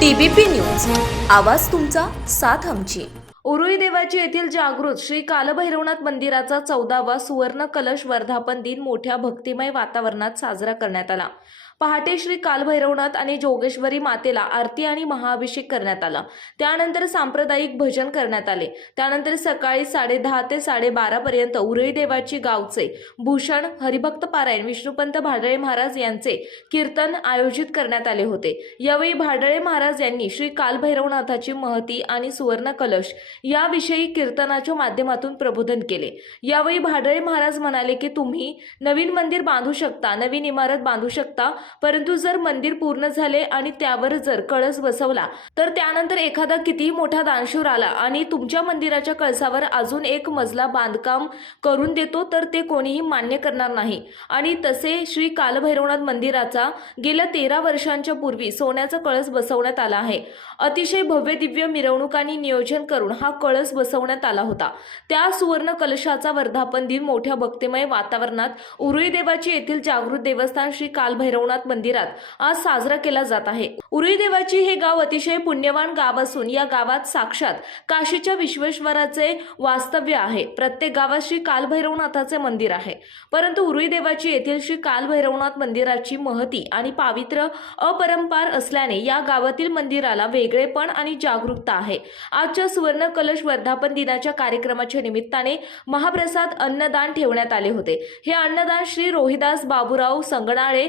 TBP news. आवाज तुमचा साथ आमची. उरुई देवाची येथील जागृत श्री कालभैरवनाथ मंदिराचा चौदावा सुवर्ण कलश वर्धापन दिन मोठ्या भक्तिमय वातावरणात साजरा करण्यात आला. पहाटे श्री कालभैरवनाथ आणि जोगेश्वरी मातेला आरती आणि महाअभिषेक करण्यात आला. त्यानंतर सांप्रदायिक भजन करण्यात आले. त्यानंतर सकाळी साडेदहा ते साडेबारा पर्यंत उरळी देवाची गावचे भूषण हरिभक्त पारायण विष्णुपंत भाडळे महाराज यांचे कीर्तन आयोजित करण्यात आले होते. यावेळी भाडळे महाराज यांनी श्री कालभैरवनाथाची महती आणि सुवर्ण कलश याविषयी कीर्तनाच्या माध्यमातून प्रबोधन केले. यावेळी भाडळे महाराज म्हणाले की तुम्ही नवीन मंदिर बांधू शकता नवीन इमारत बांधू शकता परंतु जर मंदिर पूर्ण झाले आणि त्यावर जर कळस बसवला तर त्यानंतर एखादा कितीही मोठा दानशूर आला आणि तुमच्या मंदिराच्या कळसावर अजून एक मजला बांधकाम करून देतो तर ते कोणीही मान्य करणार नाही. आणि तसे श्री कालभैरवनाथ मंदिराचा गेल्या तेरा वर्षांच्या पूर्वी सोन्याचा कळस बसवण्यात आला आहे. अतिशय भव्य दिव्य मिरवणुकांनी नियोजन करून हा कळस बसवण्यात आला होता. त्या सुवर्ण कलशाचा वर्धापन दिन मोठ्या भक्तिमय वातावरणात उरुई देवाची येथील जागृत देवस्थान श्री कालभैरवनाथ मंदिरात आज साजरा केला जात आहे. उरुळी देवाची हे गाव अतिशय पुण्यवान गाव असून या गावात साक्षात काशीच्या विश्वेश्वराचे वास्तव्य आहे. प्रत्येक गावात श्री कालभैरवनाथाचे मंदिर आहे. परंतु उरुळी देवाची येथील श्री कालभैरवनाथ मंदिराची महती आणि पावित्र्य अपरंपार असल्याने या गावातील मंदिराला वेगळेपण आणि जागरूकता आहे. आजच्या सुवर्ण कलश वर्धापन दिनाच्या कार्यक्रमाच्या निमित्ताने महाप्रसाद अन्नदान ठेवण्यात आले होते. हे अन्नदान श्री रोहिदास बाबूराव संगणाळे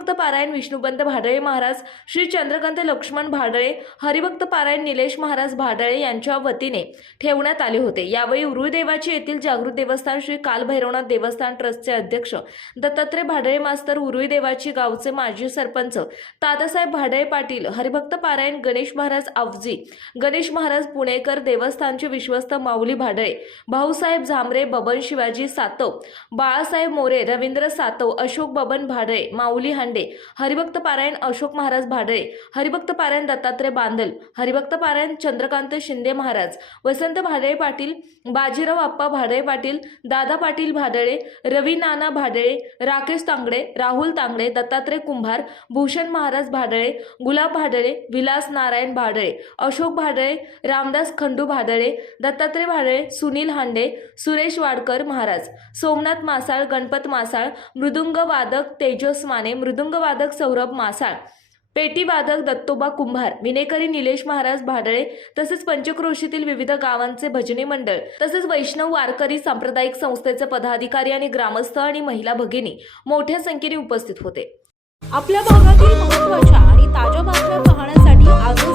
हरिभक्त पारायण विष्णुपंत भाडळे महाराज श्री चंद्रकांत लक्ष्मण भाडळे हरिभक्त पारायण निलेश महाराज भाडळे यांच्या वतीने ठेवण्यात आले होते. यावेळी उरुळदेवाची येथील जागृत देवस्थान श्री कालभैरवनाथ देवस्थान ट्रस्टचे अध्यक्ष दत्तात्रय भाडळे मास्तर उरुळी देवाची गावचे माजी सरपंच तातासाहेब भाडळे पाटील हरिभक्त पारायण गणेश महाराज आवजी गणेश महाराज पुणेकर देवस्थानचे विश्वस्त माऊली भाडळे भाऊसाहेब झांबरे बबन शिवाजी सातव बाळासाहेब मोरे रवींद्र सातव अशोक बबन भाडळे माऊली हांडे हरिभक्त पारायण अशोक महाराज भाडळे हरिभक्त पारायण दत्तात्रय बांदल हरिभक्त पारायण चंद्रकांत शिंदे महाराज वसंत भाडळे पाटील बाजीराव आप्पा भाडळे पाटील दादा पाटील भाडळे रवी नाना भाडळे राकेश तांगडे राहुल तांगडे दत्तात्रय कुंभार भूषण महाराज भाडळे गुलाब भाडळे विलास नारायण भाडळे अशोक भाडळे रामदास खंडू भाडळे दत्तात्रय भाडळे सुनील हांडे सुरेश वाडकर महाराज सोमनाथ मासाळ गणपत मासाळ मृदुंग वादक तेजस माने मृदुंगवादक सौरभ मासाळ पेटीवादक दत्तोबा कुंभार विनेकरी निलेश महाराज भाडळे तसेच पंचक्रोशीतील विविध गावांचे भजनी मंडळ तसेच वैष्णव वारकरी सांप्रदायिक संस्थेचे पदाधिकारी आणि ग्रामस्थ आणि महिला भगिनी मोठ्या संख्येने उपस्थित होते. आपल्या भागातील महत्त्वाच्या आणि ताज्या बातम्या पाहण्यासाठी